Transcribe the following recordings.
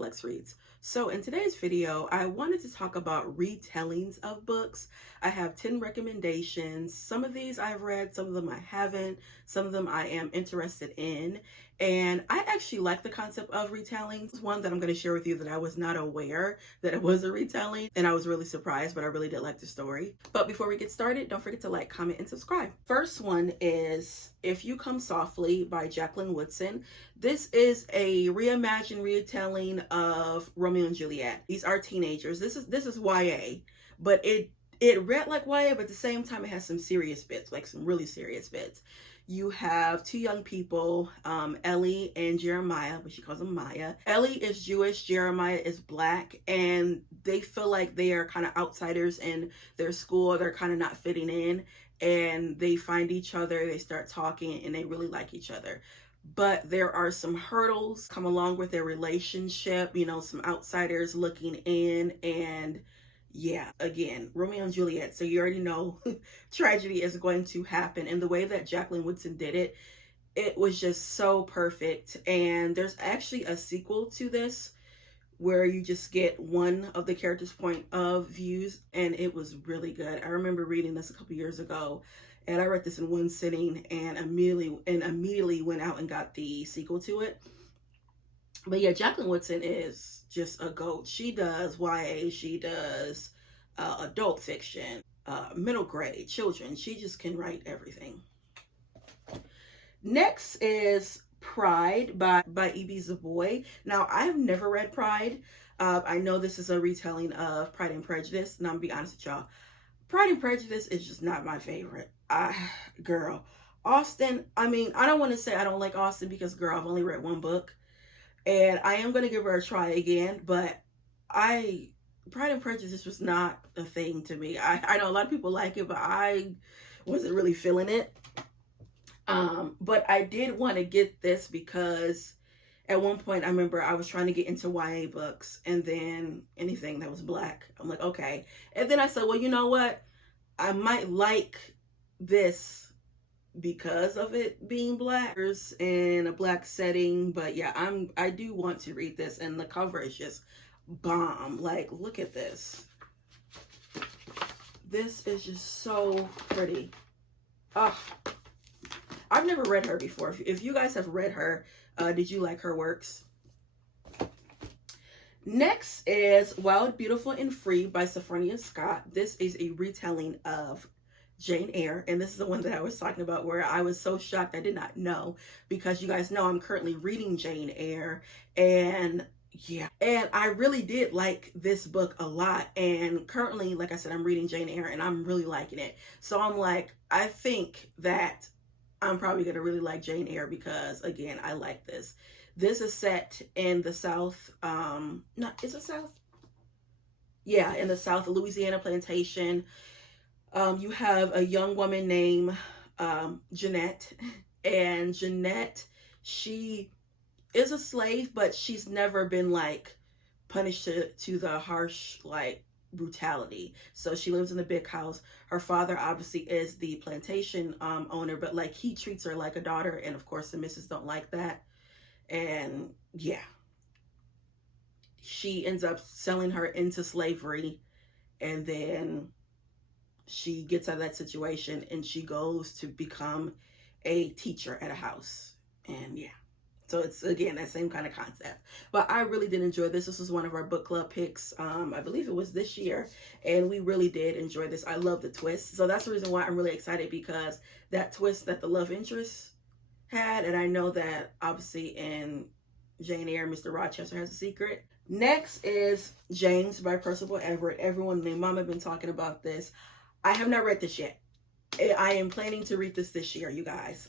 Flex Reads. So in today's video, I wanted to talk about retellings of books. I have 10 recommendations. Some of these I've read, some of them I haven't, some of them I am interested in. And I actually like the concept of retellings. One that I'm going to share with you that I was not aware that it was a retelling, and I was really surprised, but I really did like the story. But before we get started, don't forget to like, comment, and subscribe. First one is If You Come Softly by Jacqueline Woodson. This is a reimagined retelling of Romeo and Juliet. These are teenagers. This is YA, but it read like YA, but at the same time it has some serious bits, like some really serious bits. You have two young people, Ellie and Jeremiah, but she calls them Maya. Ellie is Jewish, Jeremiah is Black, and they feel like they are kind of outsiders in their school. They're kind of not fitting in, and they find each other, they start talking, and they really like each other. But there are some hurdles come along with their relationship, you know, some outsiders looking in, and yeah, again, Romeo and Juliet. So you already know tragedy is going to happen. And the way that Jacqueline Woodson did it, it was just so perfect. And there's actually a sequel to this where you just get one of the characters' point of views, and it was really good. I remember reading this a couple years ago, and I read this in one sitting and immediately went out and got the sequel to it. But yeah, Jacqueline Woodson is just a goat. She does YA, she does adult fiction, middle grade, children. She just can write everything. Next is Pride by Ibi Zoboi. Now, I've never read Pride. I know this is a retelling of Pride and Prejudice, and I'm gonna be honest with y'all. Pride and Prejudice is just not my favorite. Girl, Austen, I mean, I don't want to say I don't like Austen because, girl, I've only read one book. And I am going to give her a try again, but Pride and Prejudice was not a thing to me. I know a lot of people like it, but I wasn't really feeling it. But I did want to get this because at one point I remember I was trying to get into YA books, and then anything that was Black, I'm like, okay. And then I said, well, you know what? I might like this because of it being Black in a Black setting. But yeah, I do want to read this, and the cover is just bomb. Like, look at this. This is just so pretty. Oh, I've never read her before. If you guys have read her, did you like her works? Next is Wild, Beautiful, and Free by Sophronia Scott. This is a retelling of Jane Eyre, and this is the one that I was talking about where I was so shocked I did not know, because you guys know I'm currently reading Jane Eyre, and yeah, and I really did like this book a lot. And currently, like I said, I'm reading Jane Eyre and I'm really liking it. So I'm like, I think that I'm probably gonna really like Jane Eyre because, again, I like this. This is set in the South, is it South? Yeah, in the South, Louisiana plantation. You have a young woman named Jeanette, and Jeanette, she is a slave, but she's never been like punished to the harsh like brutality. So she lives in a big house. Her father obviously is the plantation owner, but like he treats her like a daughter, and of course the missus don't like that. And yeah, she ends up selling her into slavery, and then she gets out of that situation and she goes to become a teacher at a house. And yeah, so it's, again, that same kind of concept. But I really did enjoy this. This was one of our book club picks. I believe it was this year, and we really did enjoy this. I love the twist. So that's the reason why I'm really excited, because that twist that the love interest had, and I know that obviously in Jane Eyre, Mr. Rochester has a secret. Next is James by Percival Everett. Everyone and their mama have been talking about this. I have not read this yet. I am planning to read this year, you guys.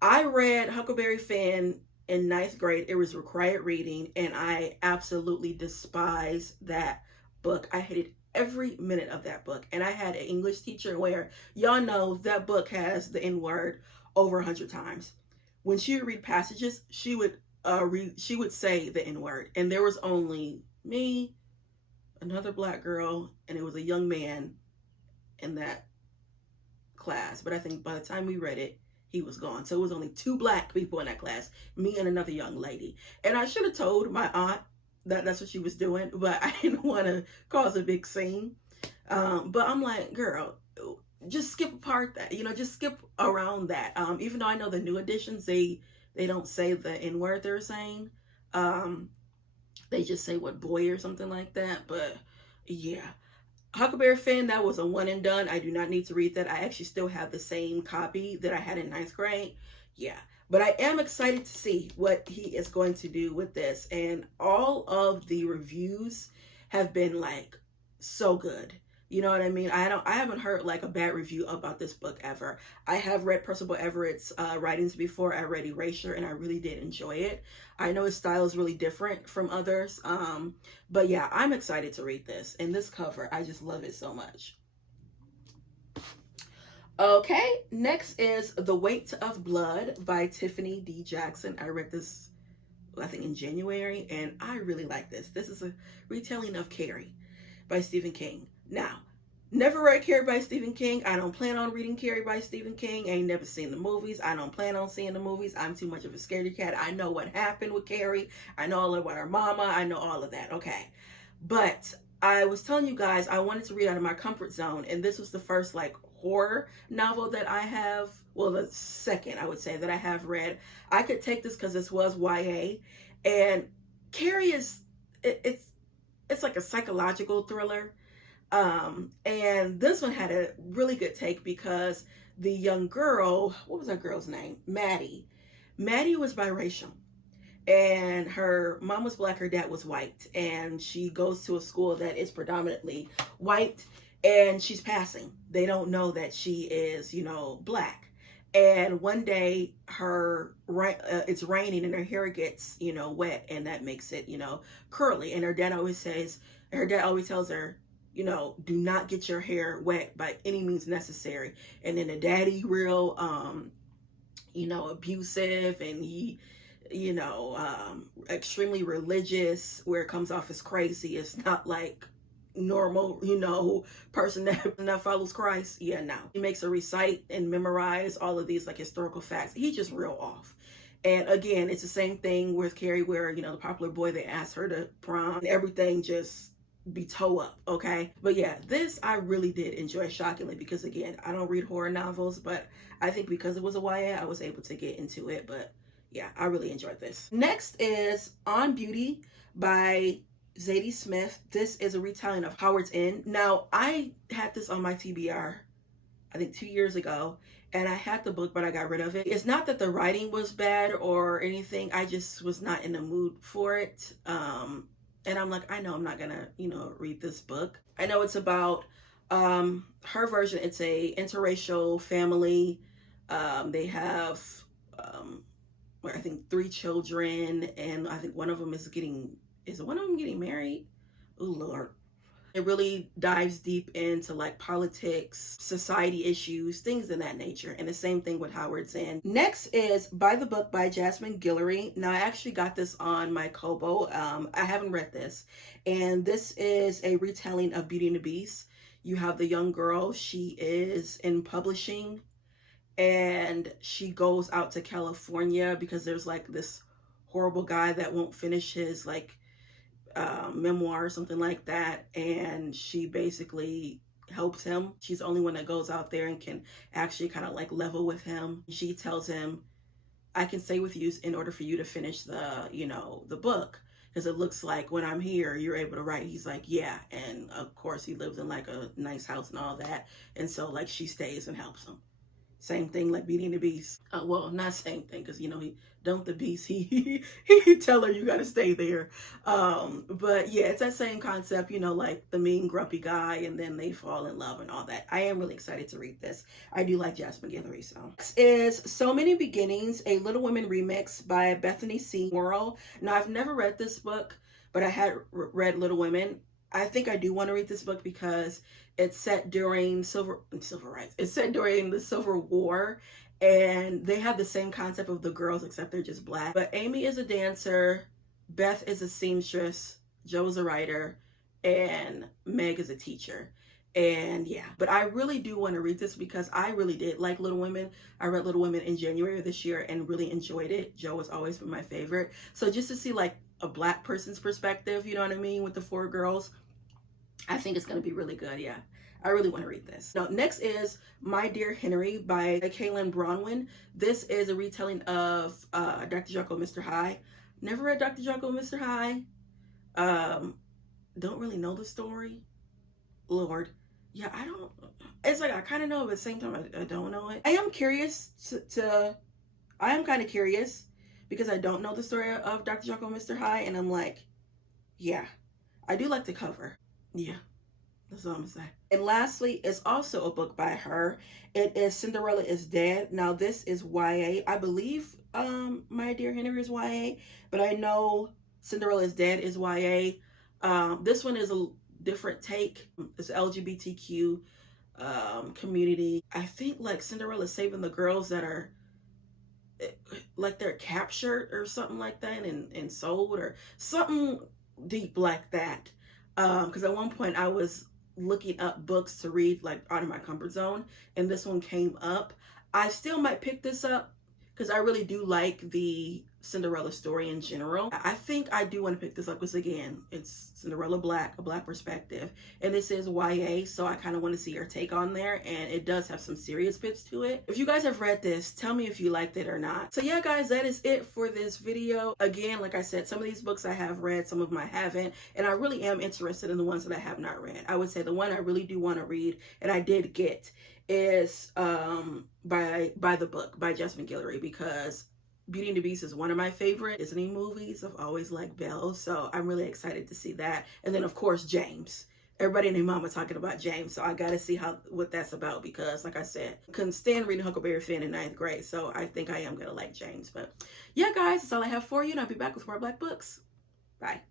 I read Huckleberry Finn in 9th grade. It was required reading, and I absolutely despise that book. I hated every minute of that book. And I had an English teacher where, y'all know, that book has the N-word over 100 times. When she would read passages, she would say the N-word, and there was only me, another Black girl, and it was a young man in that class. But I think by the time we read it, he was gone. So it was only 2 black people in that class, me and another young lady. And I should have told my aunt that that's what she was doing, but I didn't want to cause a big scene. But I'm like, girl, just skip a part that, just skip around that. Even though I know the new editions, they don't say the N word they're saying. They just say what boy or something like that. But yeah, Huckleberry Finn, that was a one and done. I do not need to read that. I actually still have the same copy that I had in 9th grade. Yeah. But I am excited to see what he is going to do with this. And all of the reviews have been like so good. You know what I mean? I haven't heard like a bad review about this book ever. I have read Percival Everett's writings before. I read Erasure and I really did enjoy it. I know his style is really different from others. But yeah, I'm excited to read this. And this cover, I just love it so much. Okay, next is The Weight of Blood by Tiffany D. Jackson. I read this, I think, in January, and I really like this. This is a retelling of Carrie by Stephen King. Now, never read Carrie by Stephen King. I don't plan on reading Carrie by Stephen King. I ain't never seen the movies. I don't plan on seeing the movies. I'm too much of a scaredy cat. I know what happened with Carrie. I know all about her mama. I know all of that. Okay. But I was telling you guys I wanted to read out of my comfort zone, and this was the first like horror novel that I have, well, the second I would say that I have read. I could take this because this was YA, and Carrie is it's like a psychological thriller. And this one had a really good take because the young girl, what was that girl's name? Maddie. Maddie was biracial. And her mom was black, her dad was white. And she goes to a school that is predominantly white, and she's passing. They don't know that she is, black. And one day it's raining and her hair gets, wet, and that makes it, curly. And her dad always tells her, do not get your hair wet by any means necessary. And then the daddy real, abusive, and he, extremely religious, where it comes off as crazy. It's not like normal, person that follows Christ. Yeah, no. He makes her recite and memorize all of these like historical facts. He's just real off. And again, it's the same thing with Carrie, where, the popular boy, they asked her to prom, and everything just be toe up, okay? But yeah, this I really did enjoy, shockingly, because again, I don't read horror novels, but I think because it was a YA, I was able to get into it. But yeah, I really enjoyed this. Next is On Beauty by Zadie Smith. This is a retelling of Howard's End. Now, I had this on my TBR, I think 2 years ago, and I had the book, but I got rid of it. It's not that the writing was bad or anything. I just was not in the mood for it. And I'm like, I know I'm not gonna, read this book. I know it's about her version. It's a interracial family. They have I think 3 children, and I think one of them is one of them getting married? Oh Lord. It really dives deep into like politics, society issues, things of that nature. And the same thing with Howard's End. Next is By the Book by Jasmine Guillory. Now, I actually got this on my Kobo. I haven't read this. And this is a retelling of Beauty and the Beast. You have the young girl. She is in publishing, and she goes out to California because there's like this horrible guy that won't finish his like memoir or something like that, and she basically helps him. She's the only one that goes out there and can actually kind of like level with him. She tells him, I can stay with you in order for you to finish the the book, because it looks like when I'm here you're able to write. He's like, yeah. And of course he lives in like a nice house and all that, and so like she stays and helps him. Same thing like Beauty and the Beast. Well, not same thing, because he don't the Beast. He tell her you got to stay there. But yeah, it's that same concept. Like the mean grumpy guy, and then they fall in love and all that. I am really excited to read this. I do like Jasmine Guillory. So next is So Many Beginnings, a Little Women remix by Bethany C. Morrow. Now, I've never read this book, but I had read Little Women. I think I do want to read this book because it's set during civil rights. It's set during the Civil War, and they have the same concept of the girls, except they're just black. But Amy is a dancer, Beth is a seamstress, Joe is a writer, and Meg is a teacher. And yeah, but I really do want to read this because I really did like Little Women. I read Little Women in January of this year and really enjoyed it. Joe has always been my favorite. So just to see like a black person's perspective, you know what I mean, with the four girls, I think it's going to be really good. Yeah. I really want to read this. Now, next is My Dear Henry by Kaylin Bronwyn. This is a retelling of Dr. Jekyll and Mr. Hyde. Never read Dr. Jekyll and Mr. Hyde. Don't really know the story. Lord. Yeah, I don't. It's like I kind of know, but at the same time, I don't know it. I am curious I am kind of curious because I don't know the story of Dr. Jekyll and Mr. Hyde, and I'm like, yeah, I do like the cover. Yeah. That's all I'm gonna say. And lastly, it's also a book by her. It is Cinderella is Dead. Now this is YA. I believe My Dear Henry is YA, but I know Cinderella is Dead is YA. This one is a different take. It's LGBTQ community. I think like Cinderella is saving the girls that are like they're captured or something like that and sold or something deep like that. Because at one point I was looking up books to read like out of my comfort zone, and this one came up. I still might pick this up because I really do like the Cinderella story in general. I think I do want to pick this up because again, it's Cinderella Black, a Black perspective, and this is YA, so I kind of want to see her take on there, and it does have some serious bits to it. If you guys have read this, tell me if you liked it or not. So yeah, guys, that is it for this video. Again, like I said, some of these books I have read, some of them I haven't, and I really am interested in the ones that I have not read. I would say the one I really do want to read, and I did get, is by the book by Jasmine Guillory, because Beauty and the Beast is one of my favorite Disney movies. I've always liked Belle, so I'm really excited to see that. And then of course James. Everybody and their mama talking about James, so I gotta see what that's about, because like I said, couldn't stand reading Huckleberry Finn in 9th grade, so I think I am gonna like James. But yeah, guys, that's all I have for you, and I'll be back with more Black books. Bye.